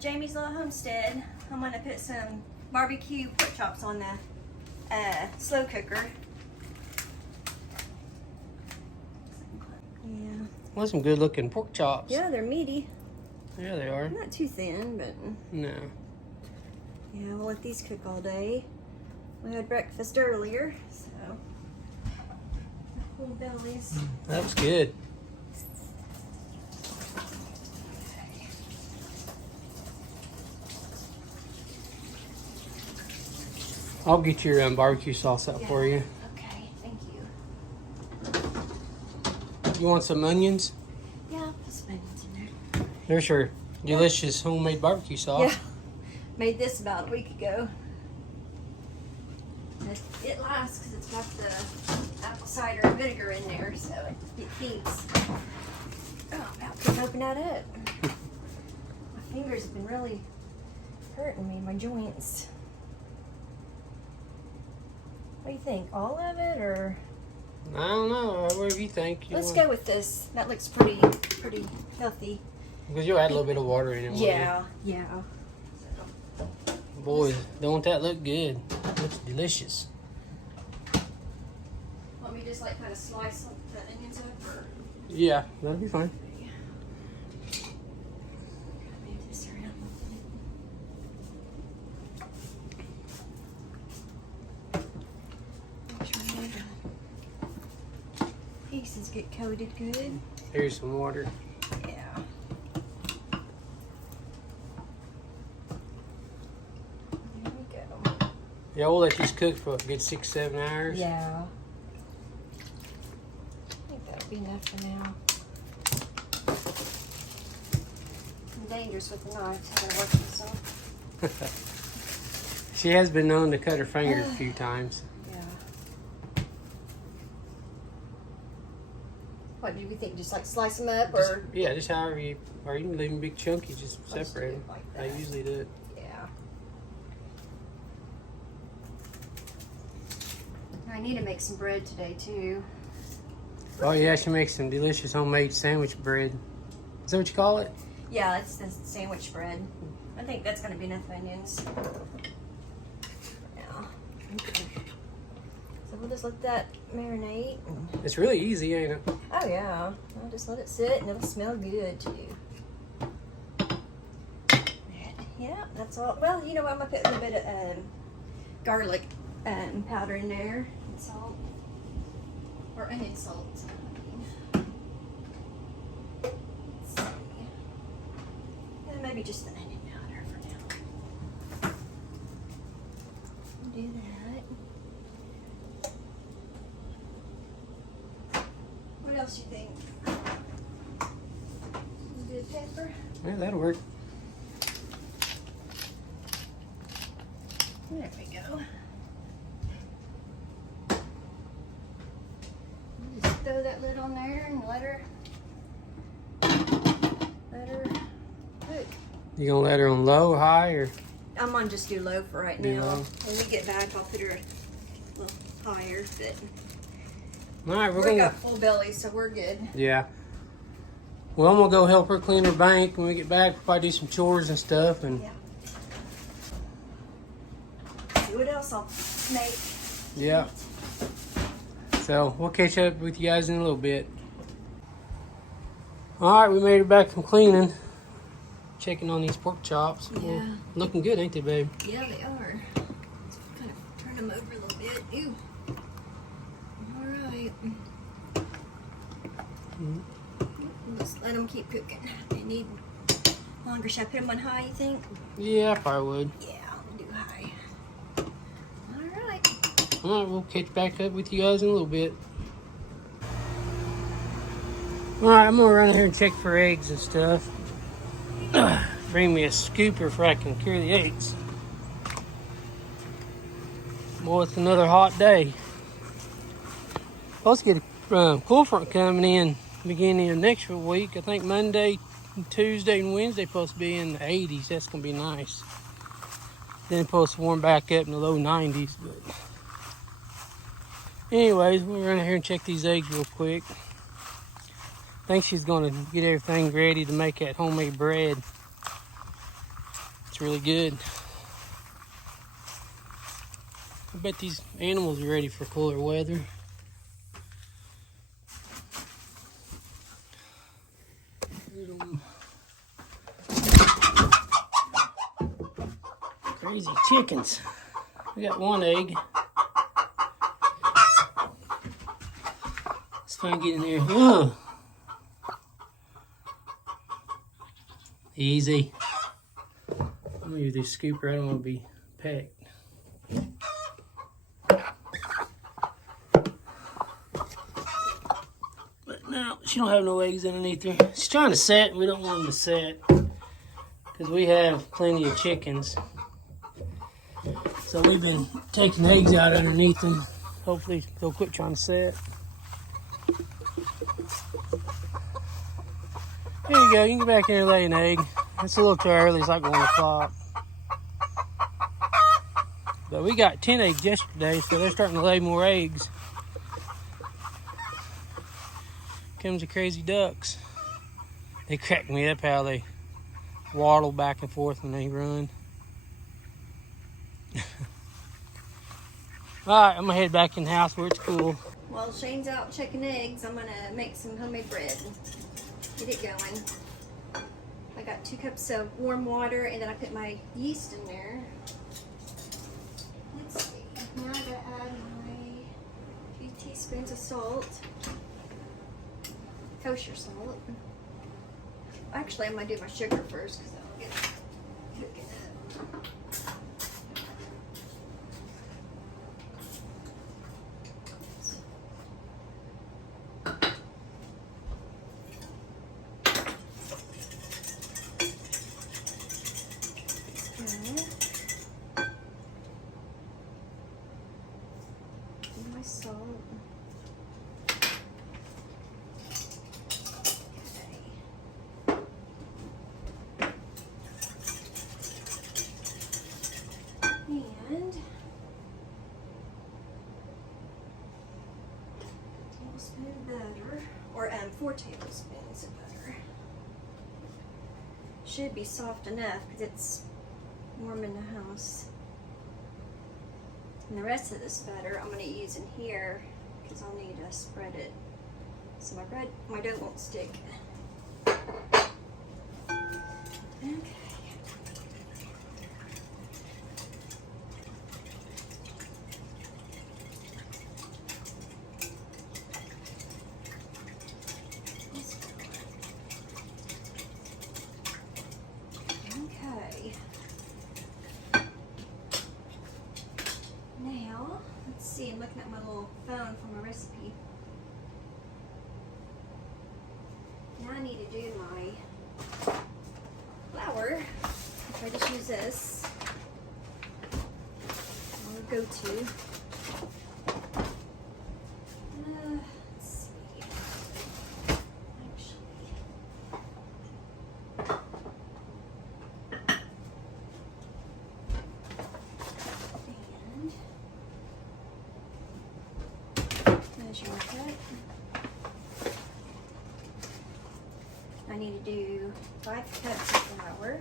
Jamie's Little Homestead, I'm gonna put some barbecue pork chops on the slow cooker. Yeah. Well, some good looking pork chops. Yeah, they're meaty. Yeah, they are. Not too thin, but No. yeah, we'll let these cook all day. We had breakfast earlier, so full bellies. That was good. I'll get your barbecue sauce out for you. Okay, thank you. You want some onions? Yeah, I'll put some onions in there. There's your delicious homemade barbecue sauce. Yeah, made this about a week ago. It lasts because it's got the apple cider vinegar in there, so it keeps. Oh, I'm about to open that up. My fingers have been really hurting me, my joints. What do you think? All of it, or? I don't know. Whatever you think. Let's go with this. That looks pretty healthy. Because you'll add a little bit of water in it. Yeah. Boy, don't that look good? It looks delicious. Want me to just like kind of slice the onions up, or? Yeah, that'll be fine. Move this around. Make sure the pieces get coated good. Here's some water. Yeah. There we go. Yeah, we'll let these cook for a good 6-7 hours. Yeah. I think that'll be enough for now. I'm dangerous with the knife. I'm gonna work myself. She has been known to cut her finger a few times. Yeah. What do we think? Just like slice them up, or? Yeah, just however you, or you can leave them big chunky, just Let's separate do them. it like I that. usually do it. Yeah. I need to make some bread today too. Oh yeah, she makes some delicious homemade sandwich bread. Is that what you call it? Yeah, it's the sandwich bread. I think that's gonna be enough onions. Yeah. Okay. So we'll just let that marinate. It's really easy, ain't it? Oh yeah. I'll just let it sit and it'll smell good too. Yeah, that's all. Well, you know what? I'm gonna put a little bit of garlic powder in there and salt, or onion salt. Let's see. And maybe just the onion powder for now. Do that. What else you think? A bit of pepper. Yeah, that'll work. There we go. Just throw that lid on there and let her cook. You gonna let her on low, high, or? I'm gonna just do low for right Do now. low. When we get back, I'll put her a little higher. But All right, we're we gonna. got full belly, so we're good. Yeah. Well, I'm gonna go help her clean her bank. When we get back, we'll probably do some chores and stuff. And Yeah. See what else I'll make. yeah. So we'll catch up with you guys in a little bit. All right, we made it back from cleaning. Checking on these pork chops. Yeah. Well, looking good, ain't they, babe? Yeah, they are. Let's kind of turn them over a little bit. Ew. All right. Just let them keep cooking. They need longer. Should I put them on high, you think? Yeah, I probably would. Yeah, I'll do high. All right. All right, we'll catch back up with you guys in a little bit. All right, I'm gonna run in here and check for eggs and stuff. Bring me a scooper so I can cure the eggs. Boy, it's another hot day. Supposed to get a cool front coming in beginning of next week. I think Monday, Tuesday, and Wednesday supposed to be in the 80s. That's gonna be nice. Then it's supposed to warm back up in the low 90s. But anyways, we'll run in here and check these eggs real quick. I think she's gonna get everything ready to make that homemade bread. It's really good. I bet these animals are ready for cooler weather. Crazy chickens. We got one egg. Let's try and get in there. Ugh. Easy. I'm gonna use this scooper. I don't want to be pecked. But no, she don't have no eggs underneath her. She's trying to set. We don't want them to set because we have plenty of chickens. So we've been taking eggs out underneath them. Hopefully they'll quit trying to set. There you go. You can get back in here and lay an egg. It's a little too early. It's like 1 o'clock. But we got 10 eggs yesterday, so they're starting to lay more eggs. Comes the crazy ducks. They crack me up how they waddle back and forth when they run. Alright, I'm gonna head back in the house where it's cool. While Shane's out checking eggs, I'm gonna make some homemade bread. Get it going. I got 2 cups of warm water and then I put my yeast in there. Let's see. Now I gotta add my 3 teaspoons of salt. Kosher salt. Actually, I'm gonna do my sugar first because I'll get cooking up. My salt. Okay. And tablespoon of butter, or 4 tablespoons of butter. Should be soft enough because it's warm in the house. And the rest of this butter I'm going to use in here because I'll need to spread it so my dough won't stick. Okay. Okay. Now, let's see, I'm looking at my little phone for my recipe. Now I need to do my flour, which I just use this. I'll go to. Let's see. Measure cup. I need to do 5 cups of flour.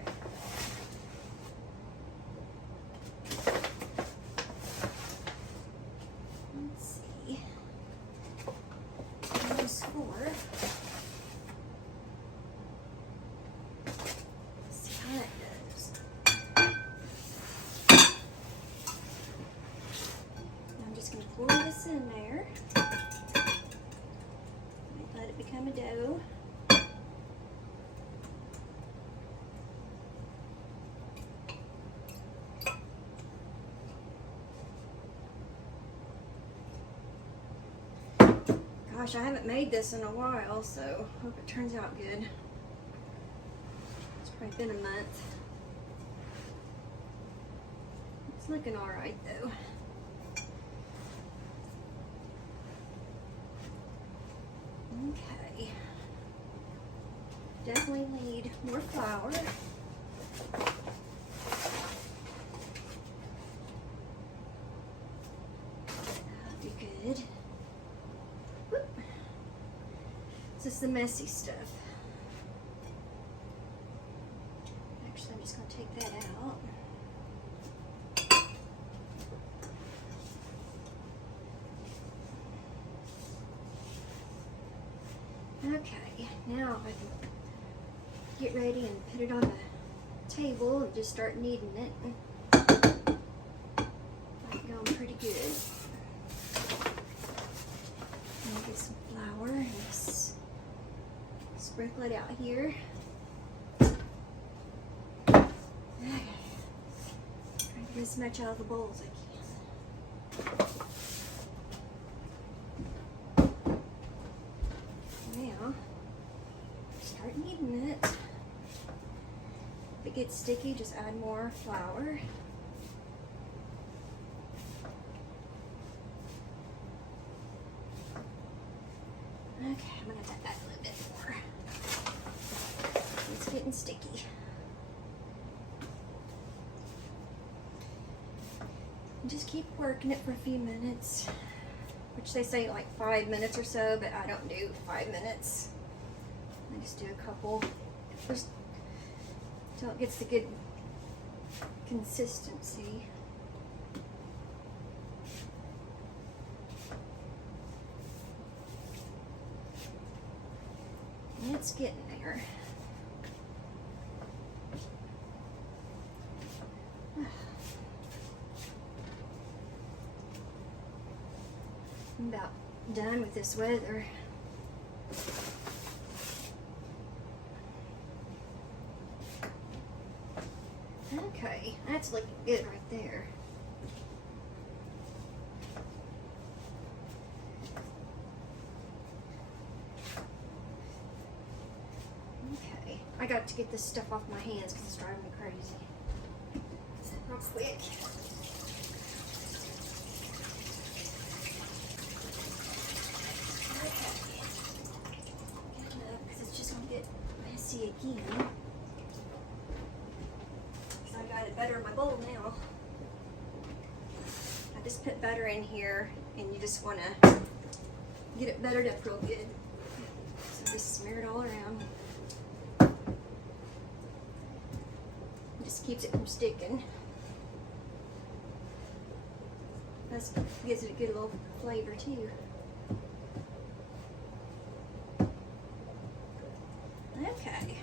Let's see. Times 4. Let's see how that goes. I'm just going to pour this in there. Let it become a dough. Gosh, I haven't made this in a while, so hope it turns out good. It's probably been a month. It's looking alright though. Okay. Definitely need more flour. That'll be good. Whoop. This is the messy stuff. Actually, I'm just gonna take that out. Okay, now I can get ready and put it on the table and just start kneading it. That's going pretty good. And get some flour and just sprinkle it out here. Okay. Try to get as much out of the bowl as I can. Now, start kneading it. If it gets sticky, just add more flour. Okay, I'm gonna add a little bit more. It's getting sticky. And just keep working it for a few minutes, which they say like 5 minutes or so, but I don't do 5 minutes. I just do a couple, just until it gets the good consistency. And it's getting there. I'm about done with this weather. Okay, that's looking good right there. Okay, I got to get this stuff off my hands because it's driving me crazy. Real quick. Because it's just going to get messy again. So I got it butter in my bowl now. I just put butter in here, and you just want to get it buttered up real good. So just smear it all around. It just keeps it from sticking. That gives it a good little flavor too. Okay.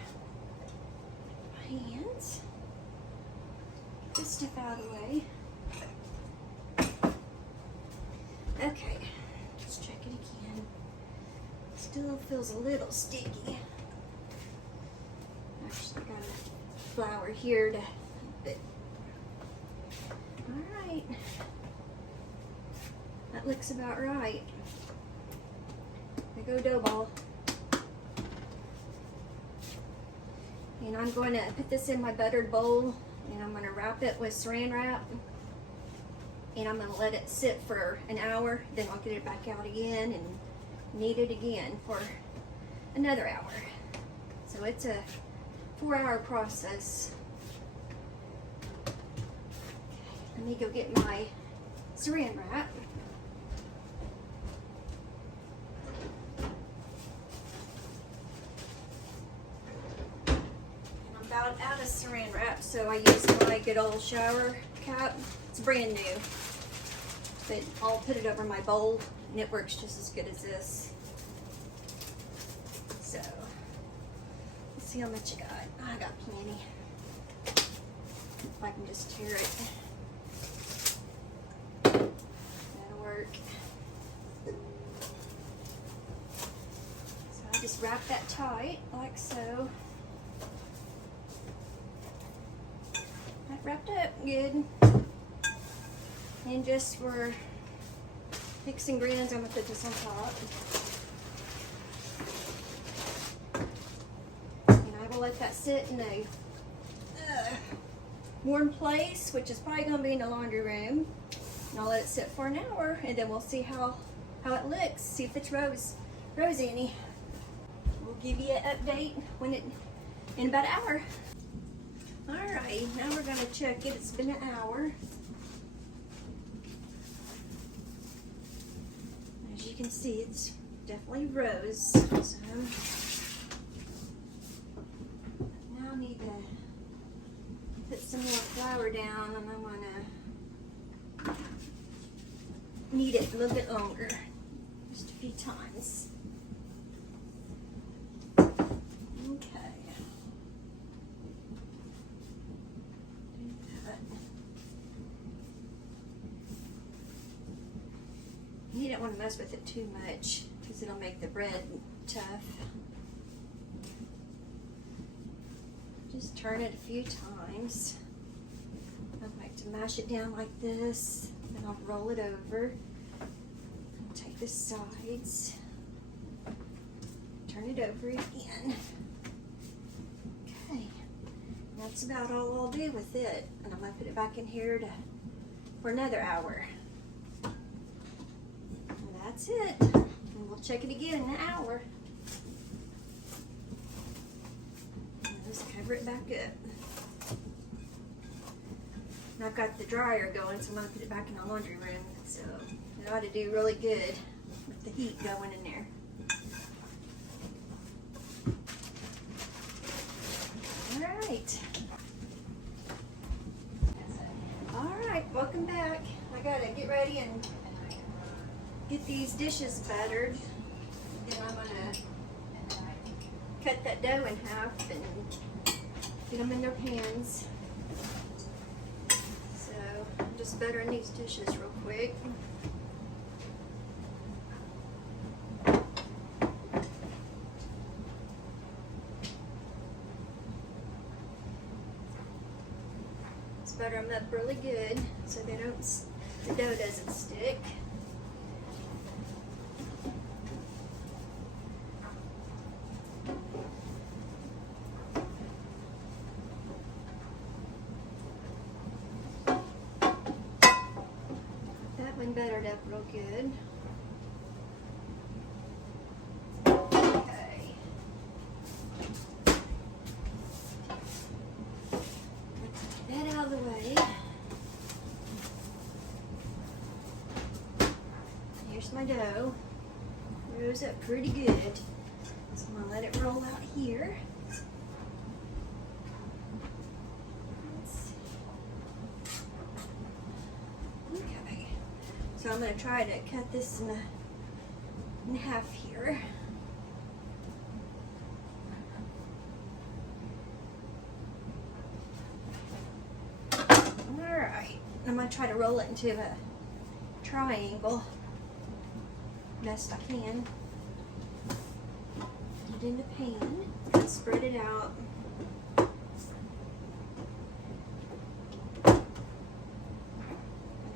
My hands. Get this stuff out of the way. Okay. Let's check it again. Still feels a little sticky. Actually, I got a flour here to help it. Alright. That looks about right. There go dough ball. And I'm going to put this in my buttered bowl, and I'm going to wrap it with saran wrap, and I'm going to let it sit for an hour. Then I'll get it back out again and knead it again for another hour. So it's a 4-hour process. Let me go get my saran wrap. Out of saran wrap, so I used my good old shower cap. It's brand new, but I'll put it over my bowl and it works just as good as this. So let's see how much I got. I got plenty. If I can just tear it, that'll work. So I just wrap that tight like so. Wrapped up good. And just for mixing greens, I'm gonna put this on top. And I will let that sit in a warm place, which is probably gonna be in the laundry room. And I'll let it sit for an hour, and then we'll see how it looks. See if it's rosy any. We'll give you an update when in about an hour. Alright, now we're going to check it. It's been an hour. As you can see, it's definitely rose. So now I need to flour down, and I'm gonna knead it a little bit longer, just a few times. Okay. You don't want to mess with it too much because it'll make the bread tough. Just turn it a few times. I like to mash it down like this, then I'll roll it over. Take the sides, turn it over again. Okay, that's about all I'll do with it. And I'm gonna put it back in here for another hour. That's it. And we'll check it again in an hour. And just cover it back up. And I've got the dryer going, so I'm going to put it back in the laundry room. So it ought to do really good with the heat going in there. Alright. Alright, welcome back. I got to get ready and get these dishes buttered. Then I'm gonna cut that dough in half and get them in their pans. So I'm just buttering these dishes real quick. Just butter them up really good so the dough doesn't stick. Buttered up real good. Okay. Get that out of the way. Here's my dough. Rose up pretty good. So I'm gonna let it roll out here. So I'm going to try to cut this in half here. Alright, I'm going to try to roll it into a triangle best I can. Put it in the pan and spread it out.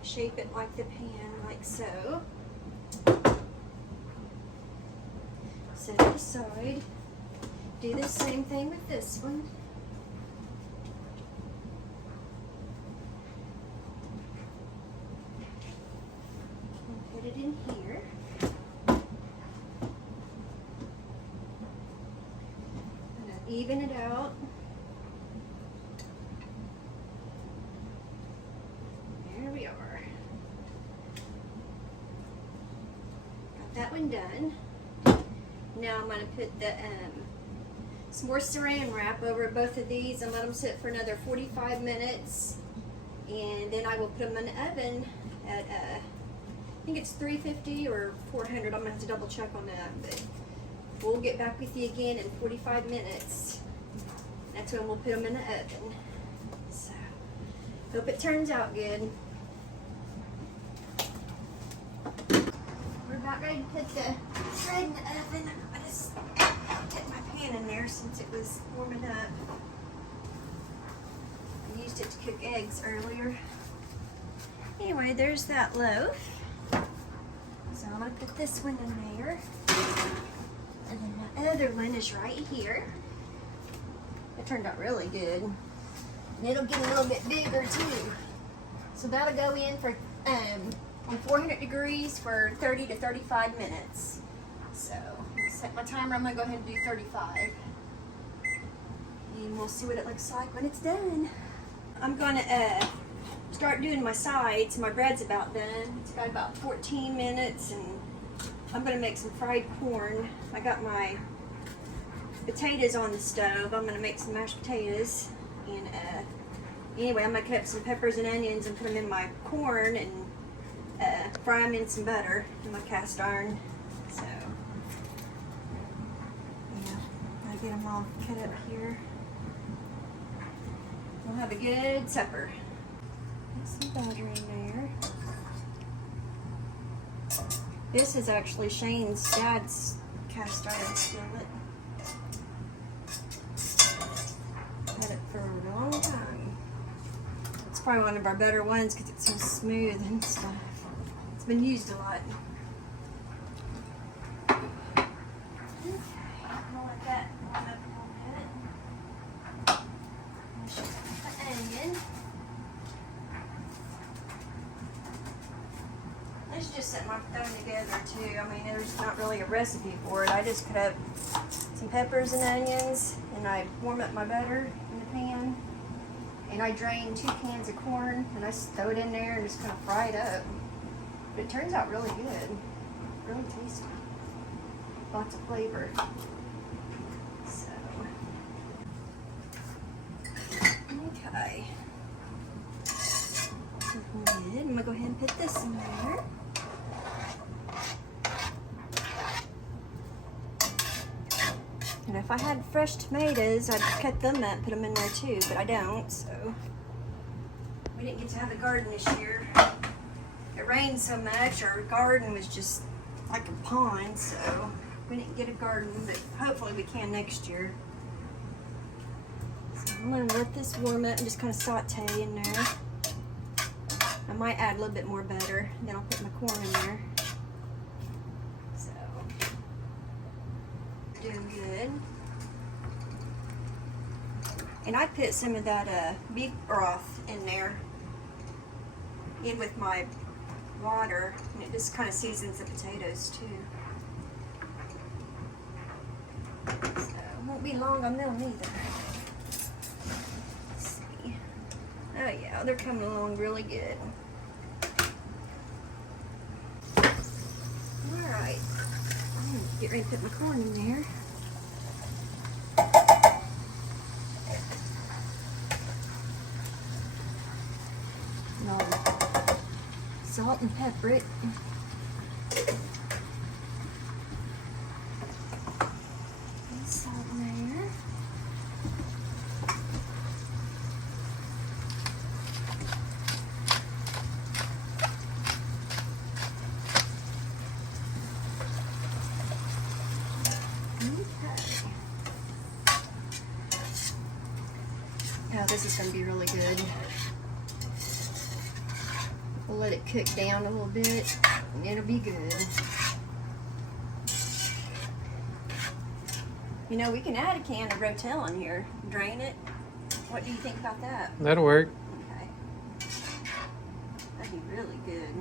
Shape it like the pan, like so. Set it aside. Do the same thing with this one. And put it in here. And then even it out. There we are. That one done. Now I'm going to put the some more saran wrap over both of these and let them sit for another 45 minutes, and then I will put them in the oven at I think it's 350 or 400. I'm going to have to double check on that, but we'll get back with you again in 45 minutes. That's when we'll put them in the oven. So hope it turns out good. About ready to put the bread in the oven. I just put my pan in there since it was warming up. I used it to cook eggs earlier. Anyway, there's that loaf. So I'm going to put this one in there. And then my other one is right here. It turned out really good. And it'll get a little bit bigger too. So that'll go in for on 400 degrees for 30 to 35 minutes. So set my timer. I'm going to go ahead and do 35. And we'll see what it looks like when it's done. I'm going to start doing my sides. My bread's about done. It's got about 14 minutes, and I'm going to make some fried corn. I got my potatoes on the stove. I'm going to make some mashed potatoes and Anyway, I'm gonna cut up some peppers and onions and put them in my corn and fry them in some butter in my cast iron. So, yeah, I get them all cut up here. We'll have a good supper. Put some butter in there. This is actually Shane's dad's cast iron skillet. Had it for a long time. It's probably one of our better ones because it's so smooth and stuff. It's been used a lot. Okay, I'll let that warm up a little bit. I'll show you the onion. This is just something I've thrown together too. I mean, there's not really a recipe for it. I just cut up some peppers and onions, and I warm up my butter in the pan, and I drain 2 cans of corn, and I just throw it in there and just kind of fry it up. But it turns out really good, really tasty, lots of flavor. So, okay. Good. I'm gonna go ahead and put this in there. And if I had fresh tomatoes, I'd cut them up and put them in there too, but I don't, so. We didn't get to have a garden this year. It rained so much, our garden was just like a pond, so we didn't get a garden, but hopefully we can next year. So I'm gonna let this warm up and just kind of saute in there. I might add a little bit more butter, then I'll put my corn in there. So, doing good. And I put some of that beef broth in there, in with my water, and it just kind of seasons the potatoes too. So, it won't be long on them either. Let's see. Oh yeah, they're coming along really good. Alright, I'm gonna get ready to put my corn in there. And I'll salt and pepper it. Salt in there. Oh, this is going to be really good. We'll let it cook down a little bit, and it'll be good. You know, we can add a can of Rotel in here, drain it. What do you think about that? That'll work. Okay. That'd be really good.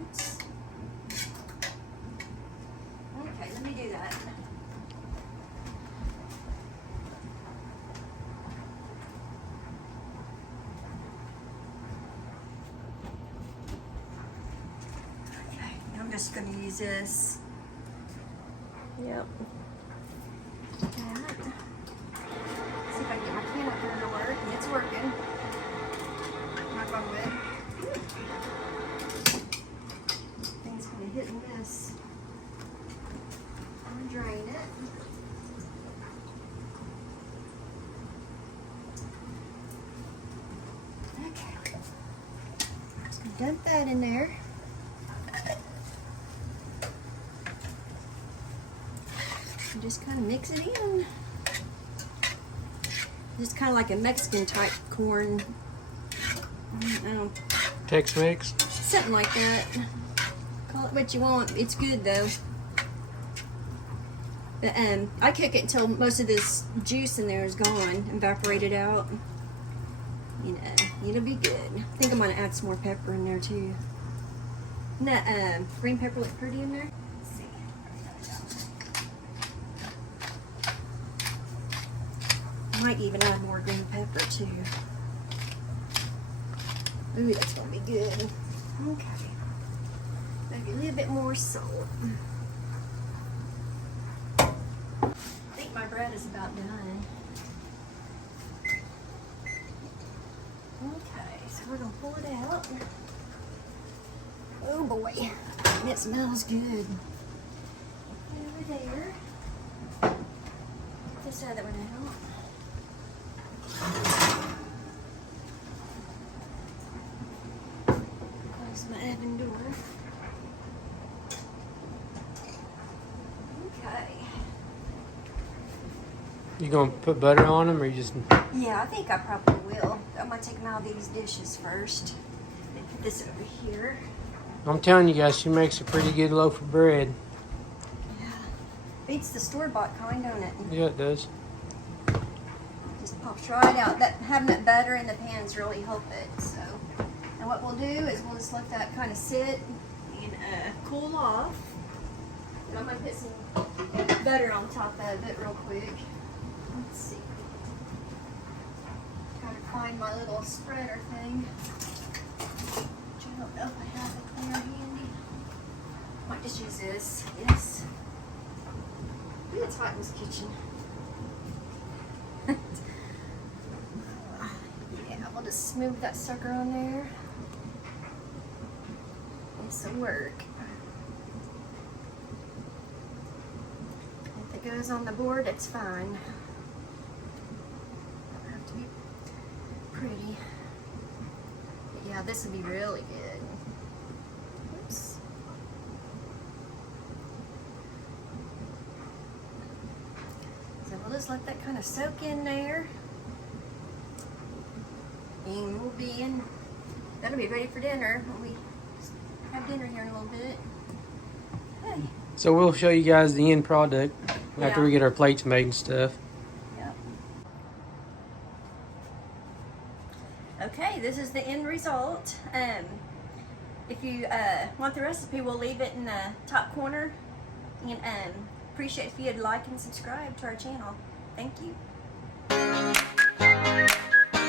Oops. Okay, let me do that. I'm just going to use this. Yep. That. See if I can get my can up here to work, and it's working. Knock on wood. Things going to hit and miss. I'm going to drain it. Okay. Just going to dump that in there. Just kind of mix it in. Just kind of like a Mexican type corn. I don't know. Tex-Mex? Something like that. Call it what you want. It's good though. But I cook it until most of this juice in there is gone, evaporated out. You know, it'll be good. I think I'm gonna add some more pepper in there too. And that green pepper look pretty in there. Might even add more green pepper too. Ooh, that's gonna be good. Okay. Maybe a little bit more salt. I think my bread is about done. we're gonna pull it out. Oh boy, it smells good. Over there. Get this other one out. Close my oven door. Okay. You gonna put butter on them, or you just? Yeah, I think I probably will. I'm gonna take them out of these dishes first. And put this over here. I'm telling you guys, she makes a pretty good loaf of bread. Yeah. Beats the store-bought kind, don't it? Yeah, it does. Just pops right out. That having that butter in the pans really help it. So, and what we'll do is we'll just let that kind of sit and cool off. And I'm gonna put some butter on top of it real quick. Let's see. Try to find my little spreader thing. Which I don't know if I have it there handy. Might just use this. Yes. Ooh, it's hot in this kitchen. Yeah, we'll just smooth that sucker on there. This will work. If it goes on the board, it's fine. Don't have to be pretty. But yeah, this will be really good. Oops. So we'll just let that kind of soak in there. And we'll be that'll be ready for dinner when we have dinner here in a little bit. Hey. So we'll show you guys the end product after Yeah. we get our plates made and stuff. Yep. Okay, this is the end result. If you want the recipe, we'll leave it in the top corner. And appreciate if you'd like and subscribe to our channel. Thank you.